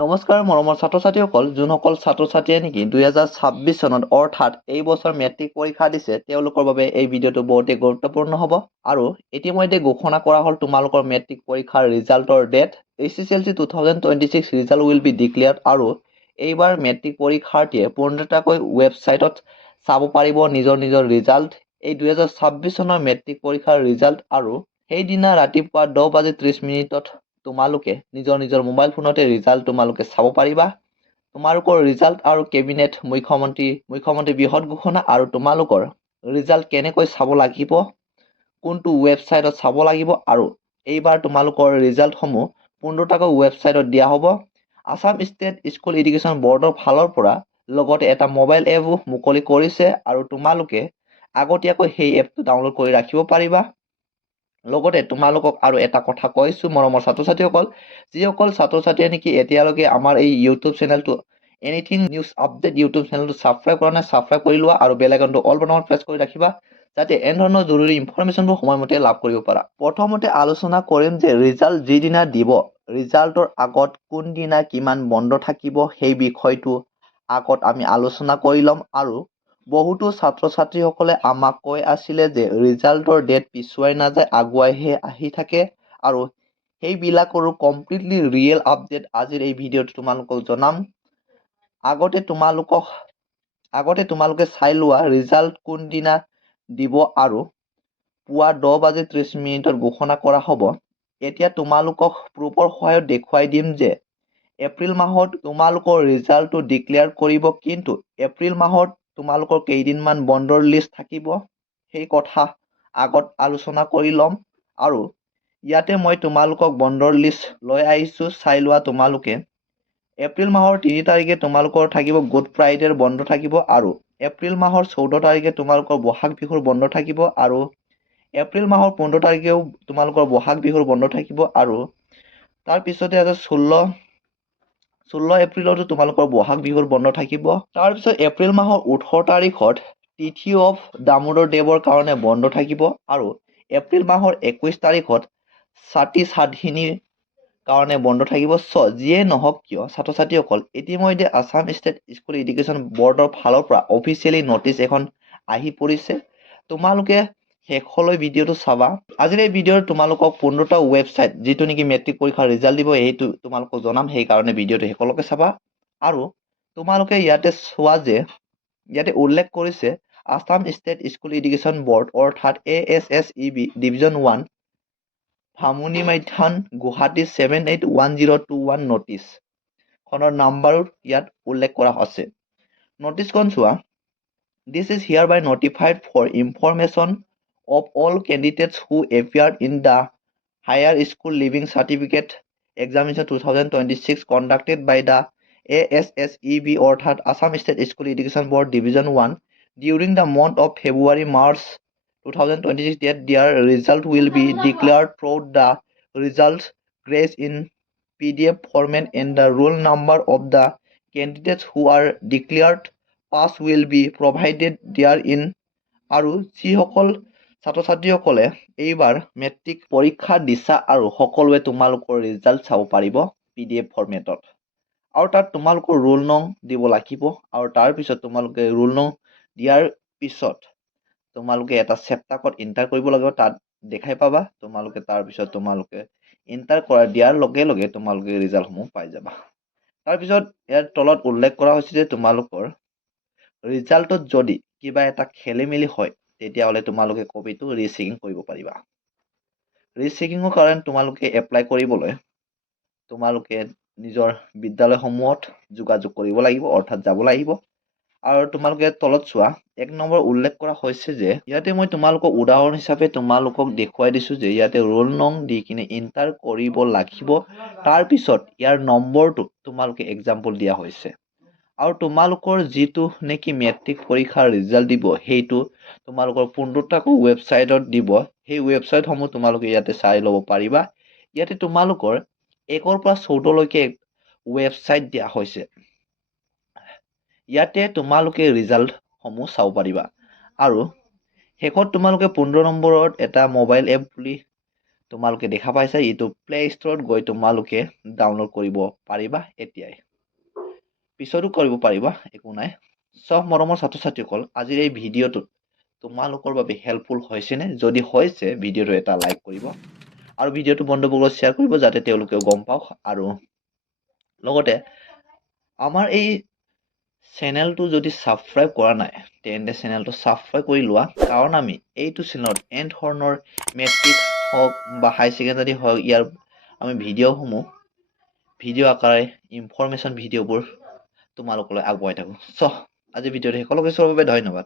নমস্কাৰ মৰমৰ ছাত্ৰ-ছাত্ৰীসকল, যোনসকল ছাত্ৰ-ছাত্ৰীয়ে নেকি 2026 চনত অৰ্থাৎ এই বছৰ মেট্ৰিক পৰীক্ষা দিছে তেওঁলোকৰ বাবে এই ভিডিঅ'টো বহুতেই গুৰুত্বপূৰ্ণ হ'ব। আৰু ইতিমধ্যে ঘোষণা কৰা হ'ল তোমালোকৰ মেট্ৰিক পৰীক্ষাৰ ৰিজাল্টৰ date. HSLC 2026 result will be declared. আৰু এইবাৰ মেট্ৰিক পৰীক্ষাৰ্থীয়ে পূৰ্ণতাকৈ ৱেবছাইটত চাব পাৰিব নিজৰ নিজৰ ৰিজাল্ট, এই 2026 চনৰ মেট্ৰিক পৰীক্ষাৰ ৰিজাল্ট। আৰু সেইদিনা ৰাতিপুৱা 10:30 তোমালোকে নিজৰ নিজৰ মোবাইল ফোনতে ৰিজাল্ট তোমালোকে চাব পাৰিবা। তোমালোকৰ ৰিজাল্ট আৰু কেবিনেট মুখ্যমন্ত্ৰী বৃহৎ ঘোষণা আৰু তোমালোকৰ ৰিজাল্ট কেনেকৈ চাব লাগিব, কোনটো ৱেবছাইটত চাব লাগিব, আৰু এইবাৰ তোমালোকৰ ৰিজাল্টসমূহ পূৰ্ণতাকৈ ৱেবছাইটত দিয়া হ'ব। আছাম ষ্টেট স্কুল এডুকেশ্যন বৰ্ডৰ ফালৰ পৰা লগতে এটা মোবাইল এপো মুকলি কৰিছে আৰু তোমালোকে আগতীয়াকৈ সেই এপটো ডাউনলোড কৰি ৰাখিব পাৰিবা। লগতে তোমালোকক আৰু এটা কথা কৈছো মৰমৰ ছাত্ৰ-ছাত্ৰীসকল, যিসকল ছাত্ৰ-ছাত্ৰীয়ে নেকি এতিয়ালৈকে আমাৰ এই ইউটিউব চেনেলটো এনিথিং নিউজ আপডেট ইউটিউব চেনেলটো ছাবস্ক্ৰাইব কৰা নাই, ছাবস্ক্ৰাইব কৰি লোৱা আৰু বেল আইকনটো অল বাটনত প্ৰেছ কৰি ৰাখিবা যাতে এনেধৰণৰ জৰুৰী ইনফৰমেশ্যনবোৰ সময়মতে লাভ কৰিব পাৰা। প্ৰথমতে আলোচনা কৰিম যে ৰিজাল্ট যিদিনা দিব, ৰিজাল্টৰ আগত কোনদিনা কিমান বন্ধ থাকিব সেই বিষয়টো আগত আমি আলোচনা কৰি ল'ম। আৰু বহুতো ছাত্ৰ-ছাত্ৰীসকলে আমাক কৈ আছিলে যে ৰিজাল্টৰ ডেট পিছুৱাই নাযায়, আগুৱাইহে আহি থাকে, আৰু সেইবিলাকৰো কমপ্লিটলি ৰিয়েল আপডেট আজিৰ এই ভিডিঅ'টো তোমালোকক জনাম। আগতে তোমালোকে চাই লোৱা ৰিজাল্ট কোনদিনা দিব আৰু পুৱা 10:30 ঘোষণা কৰা হ'ব। এতিয়া তোমালোকক প্ৰুফৰ সহায়ত দেখুৱাই দিম যে এপ্ৰিল মাহত তোমালোকৰ ৰিজাল্টটো ডিক্লেয়াৰ কৰিব, কিন্তু এপ্ৰিল মাহত তোমালোকৰ কেইদিনমান বন্ধৰ লিষ্ট থাকিব সেই কথা আগত আলোচনা কৰি ল'ম। আৰু ইয়াতে মই তোমালোকক বন্ধৰ লিষ্ট লৈ আহিছোঁ, চাই লোৱা তোমালোকে। এপ্ৰিল মাহৰ 3 তাৰিখে তোমালোকৰ থাকিব গুড ফ্ৰাইডেৰ বন্ধ থাকিব, আৰু এপ্ৰিল মাহৰ 14 তাৰিখে তোমালোকৰ বহাগ বিহুৰ বন্ধ থাকিব, আৰু এপ্ৰিল মাহৰ 15 তাৰিখেও তোমালোকৰ বহাগ বিহুৰ বন্ধ থাকিব, আৰু তাৰপিছতে আছে 16 এপ্ৰিলতো তোমালোকৰ বহাগ বিহুৰ বন্ধ থাকিব। তাৰপিছত এপ্ৰিল মাহৰ 18 তাৰিখত তিথি অফ দামোদৰ দেৱৰ কাৰণে বন্ধ থাকিব, আৰু এপ্ৰিল মাহৰ 21 তাৰিখত ছাতি সাতখিনীৰ কাৰণে বন্ধ থাকিব। যিয়ে নহওক কিয় ছাত্ৰ-ছাত্ৰীসকল, ইতিমধ্যে আছাম ষ্টেট স্কুল এডুকেশ্যন বৰ্ডৰ ফালৰ পৰা অফিচিয়েলি নটিচ এখন আহি পৰিছে। তোমালোকে শেষলৈ ভিডিঅ'টো চাবা। আজিৰ এই ভিডিঅ'ত তোমালোকক 15টা ৱেবছাইট যিটো নেকি মেট্ৰিক পৰীক্ষাৰ ৰিজাল্ট দিব সেইটো তোমালোকক জনাম, সেইকাৰণে ভিডিঅ'টো শেষলৈকে চাবা। আৰু তোমালোকে ইয়াতে চোৱা যে ইয়াতে উল্লেখ কৰিছে Assam state school education board অৰ্থাৎ ASSEB division 1 Bamunimaidan Guwahati 781021 notice খনৰ নাম্বাৰো ইয়াত উল্লেখ কৰা আছে। নটিচখন চোৱা। This is hereby notified for information of all candidates who appeared in the Higher School Leaving Certificate Examination 2026 conducted by the ASSEB অর্থাৎ Assam State School Education Board Division 1 during the month of February-March 2026 that their result will be declared through the results grades in PDF format and the roll number of the candidates who are declared pass will be provided therein। আৰু যিসকল ছাত্ৰ-ছাত্ৰীসকলে এইবাৰ matric পৰীক্ষা দিছা আৰু সকলোৱে তোমালোকৰ result চাব পাৰিব PDF ফৰ্মেটত, আৰু তাত তোমালোকৰ ৰোল নং দিব লাগিব, আৰু তাৰপিছত তোমালোকে ৰোল নং দিয়াৰ পিছত তোমালোকে এটা চেপ্টাকত এণ্টাৰ কৰিব লাগিব, তাত দেখাই পাবা। তোমালোকে তাৰপিছত তোমালোকে এণ্টাৰ দিয়াৰ লগে লগে তোমালোকে ৰিজাল্টসমূহ পাই যাবা। তাৰপিছত ইয়াৰ তলত উল্লেখ কৰা হৈছে যে তোমালোকৰ ৰিজাল্টত যদি কিবা এটা খেলি মেলি হয় তেতিয়াহ'লে তোমালোকে কপিটো ৰিচেকিং কৰিব পাৰিবা। ৰিচেকিঙৰ কাৰণে তোমালোকে এপ্লাই কৰিবলৈ তোমালোকে নিজৰ বিদ্যালয়সমূহত যোগাযোগ কৰিব লাগিব, অৰ্থাৎ যাব লাগিব। আৰু তোমালোকে তলত চোৱা 1 নম্বৰ উল্লেখ কৰা হৈছে যে ইয়াতে মই তোমালোকক উদাহৰণ হিচাপে তোমালোকক দেখুৱাই দিছোঁ যে ইয়াতে ৰোল নং দি কিনে এণ্টাৰ কৰিব লাগিব, তাৰপিছত ইয়াৰ নম্বৰটো তোমালোকে এক্সাম্পল দিয়া হৈছে। আৰু তোমালোকৰ যিটো নেকি মেট্ৰিক পৰীক্ষাৰ ৰিজাল্ট দিব সেইটো তোমালোকৰ 15টাকৈ ৱেবছাইটত দিব, সেই ৱেবছাইটসমূহ তোমালোকে ইয়াতে চাই ল'ব পাৰিবা। ইয়াতে তোমালোকৰ 1ৰ পৰা 14লৈকে ৱেবছাইট দিয়া হৈছে, ইয়াতে তোমালোকে ৰিজাল্টসমূহ চাব পাৰিবা। আৰু শেষত তোমালোকে 15 নম্বৰত এটা মোবাইল এপ বুলি তোমালোকে দেখা পাইছা এইটো প্লে ষ্টৰত গৈ তোমালোকে ডাউনলোড কৰিব পাৰিবা এতিয়াই পিছতো কৰিব পাৰিবা একো নাই সব মৰমৰ ছাত্ৰ ছাত্ৰীসকল আজিৰ এই ভিডিঅ'টোত তোমালোকৰ বাবে হেল্পফুল হৈছেনে যদি হৈছে ভিডিঅ'টো এটা লাইক কৰিব আৰু ভিডিঅ'টো বন্ধুবৰ্গত শ্বেয়াৰ কৰিব যাতে তেওঁলোকেও গম পাওক আৰু লগতে আমাৰ এই চেনেলটো যদি ছাবস্ক্ৰাইব কৰা নাই তেন্তে চেনেলটো ছাবস্ক্ৰাইব কৰি লোৱা কাৰণ আমি এইটো চেনেলত এন ধৰণৰ মেট্ৰিক হওক বা হাই ছেকেণ্ডাৰী হওক ইয়াৰ আমি ভিডিঅ' আকাৰে ইনফৰমেশ্যন ভিডিঅ'বোৰ তোমালোকলৈ আগবঢ়াই থাকোঁ আজি ভিডিঅ'টো সকলোকে চোৱাৰ বাবে ধন্যবাদ